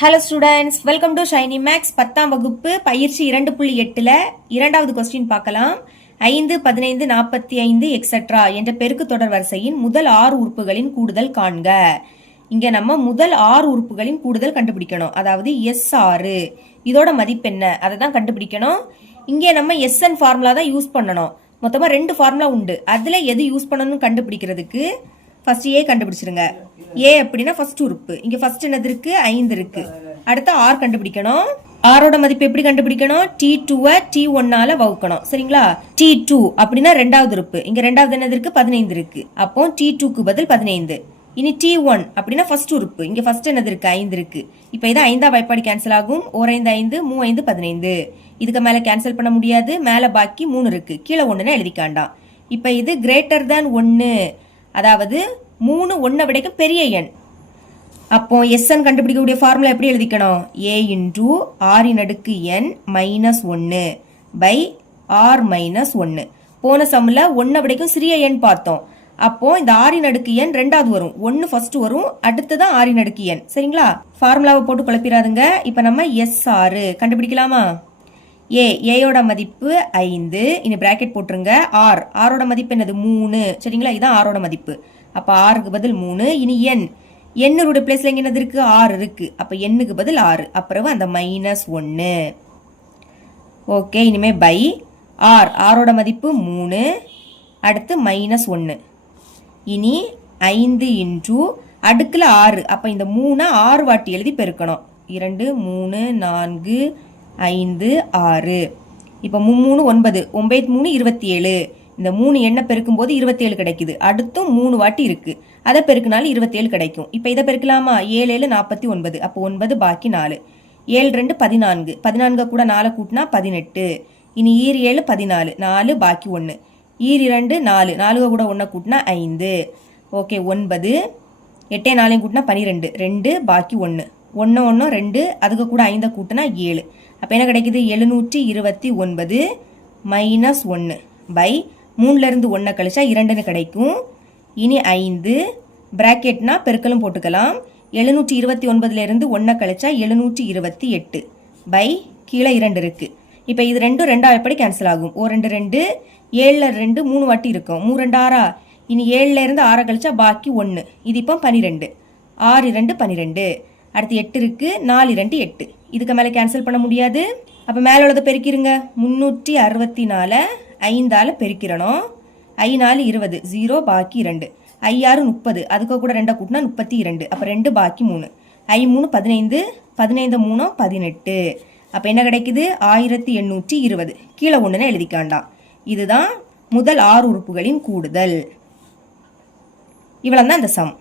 Hello students, welcome to Shiny Max 10ஆம் வகுப்பு பயிற்சி 2.8ல் இரண்டாவது கொஸ்டின் பார்க்கலாம். 5, 15, 45 எக்ஸெட்ரா என்ற பெருக்கு தொடர் வரிசையின் முதல் 6 உறுப்புகளின் கூடுதல் காண்க. இங்க நம்ம முதல் 6 உறுப்புகளின் கூடுதல் கண்டுபிடிக்கணும். அதாவது S6 இதோட மதிப்பு என்ன அதை தான் கண்டுபிடிக்கணும். இங்கே நம்ம SN ஃபார்முலா தான் யூஸ் பண்ணணும். மொத்தமா 2 ஃபார்முலா உண்டு. அதுல எது யூஸ் பண்ணணும்னு கண்டுபிடிக்கிறதுக்கு ஃபர்ஸ்ட் ஏ கண்டுபிடிச்சிருங்க. ஏ அப்படின்னா ஃபர்ஸ்ட் உறுப்பு. இங்க ஃபர்ஸ்ட் என்னது இருக்கு? 5 இருக்கு. அடுத்து ஆர் கண்டுபிடிக்கணும். ஆரோட மதிப்பு எப்படி கண்டுபிடிக்கணும்? T2 T1 வகுக்கணும். சரிங்களா? T2 அப்படின்னா ரெண்டாவது உறுப்பு. இங்க ரெண்டாவது என்னது இருக்கு? 15 இருக்கு. அப்போ T2க்கு பதில் 15. இனி T1 அப்படின்னா ஃபர்ஸ்ட் உறுப்பு. இங்க ஃபர்ஸ்ட் என்னது இருக்கு? 5 இருக்கு. இப்போ இது 5ஆம் வாய்ப்பாடு கேன்சல் ஆகும். 1 5 5 3 5 15. இதுக்கு மேல கேன்சல் பண்ண முடியாது. மேல பாக்கி 3 இருக்கு. கீழே 1ன்னு எழுதிக்காண்டாம். இப்போ இது கிரேட்டர் தேன் 1, அதாவது 3 1 விடைக்கும் பெரிய எண். அப்போ SN கண்டுபிடிக்கக்கூடிய ஃபார்முலா எப்படி எழுதிக்கணும்? A இன்டூ ஆரின் அடுக்கு n minus 1 by R minus 1. போன சம்மில் 1 விடைக்கும் சிறிய எண் பார்த்தோம். அப்போ இந்த ஆரின் அடுக்கு n ரெண்டாவது வரும், 1 ஃபர்ஸ்ட் வரும், அடுத்துதான் ஆரின் அடுக்கு n. சரிங்களா? ஃபார்முலாவை போட்டு குழப்பிடாதுங்க. இப்போ நம்ம S6 கண்டுபிடிக்கலாமா? ஏயோட மதிப்பு 5. இனி பிராக்கெட் போட்டுருங்க. ஆரோட மதிப்பு என்னது? 3. சரிங்களா? இதான் ஆரோட மதிப்பு. அப்ப ஆறுக்கு பதில் 3. இனி என்னோட பிளேஸ்ல எங்க என்னது இருக்கு? 6 இருக்கு. அப்ப எண்ணுக்கு பதில் 6. அப்புறம் அந்த மைனஸ் 1. ஓகே, இனிமே பை ஆரோட மதிப்பு 3. அடுத்து மைனஸ் 1. இனி 5 இன்டூ அடுக்குல 6. அப்ப இந்த 3 6 வாட்டி எழுதி பெருக்கணும். 2 3 4 5 6. இப்போ 3 9 9 3 27. இந்த 3 எண்ண பெருக்கும் போது 27 கிடைக்குது. அடுத்தும் 3 வாட்டி இருக்கு, அதை பெருக்குனாலும் 27 கிடைக்கும். இப்போ இதை பெருக்கலாமா? 7 7 49. அப்போ 9 பாக்கி 4. 7 2 14. 14 கூட 4 கூட்டினா 18. இனி 7 14. 4 பாக்கி 1. 2 4. 4 கூட 1 கூட்டினா 5. ஓகே, 9. 8 4 கூட்டினா 12. 2 பாக்கி 1. 1 1 2. அதுக்கு கூட 5 கூட்டினா 7. அப்போ என்ன கிடைக்குது? 729 மைனஸ் 1 பை 3ல இருந்து 1 கழிச்சா 2ன்னு கிடைக்கும். இனி 5 பிராக்கெட்னா பெருக்கலும் போட்டுக்கலாம். 729ல இருந்து 1 கழிச்சா 728 பை கீழே 2 இருக்கு. இப்போ இது ரெண்டும் ரெண்டாவது எப்படி கேன்சல் ஆகும்? 2 2 7ல 2 3 வாட்டி இருக்கும். 3 2 6. இனி 7ல இருந்து 6 கழிச்சா பாக்கி 1. இது இப்போ 12. 6 2 12. அடுத்து 8 இருக்கு. 4 2 8. இதுக்கு மேலே கேன்சல் பண்ண முடியாது. அப்போ மேலே உள்ளதை பெருக்கிருங்க. 364 5ஆல் பெருக்கிறணும். 5 4 20. 0 பாக்கி 2. 5 6 30. அதுக்கு கூட 2 கூட்டினா 32. அப்போ 2 பாக்கி 3. 5 3 15. 15 3 18. அப்போ என்ன கிடைக்குது? 1820. கீழே 1ன்னு எழுதிக்காண்டாம். இதுதான் முதல் 6 உறுப்புகளின் கூடுதல். இவ்வளவு தான் இந்த சம்.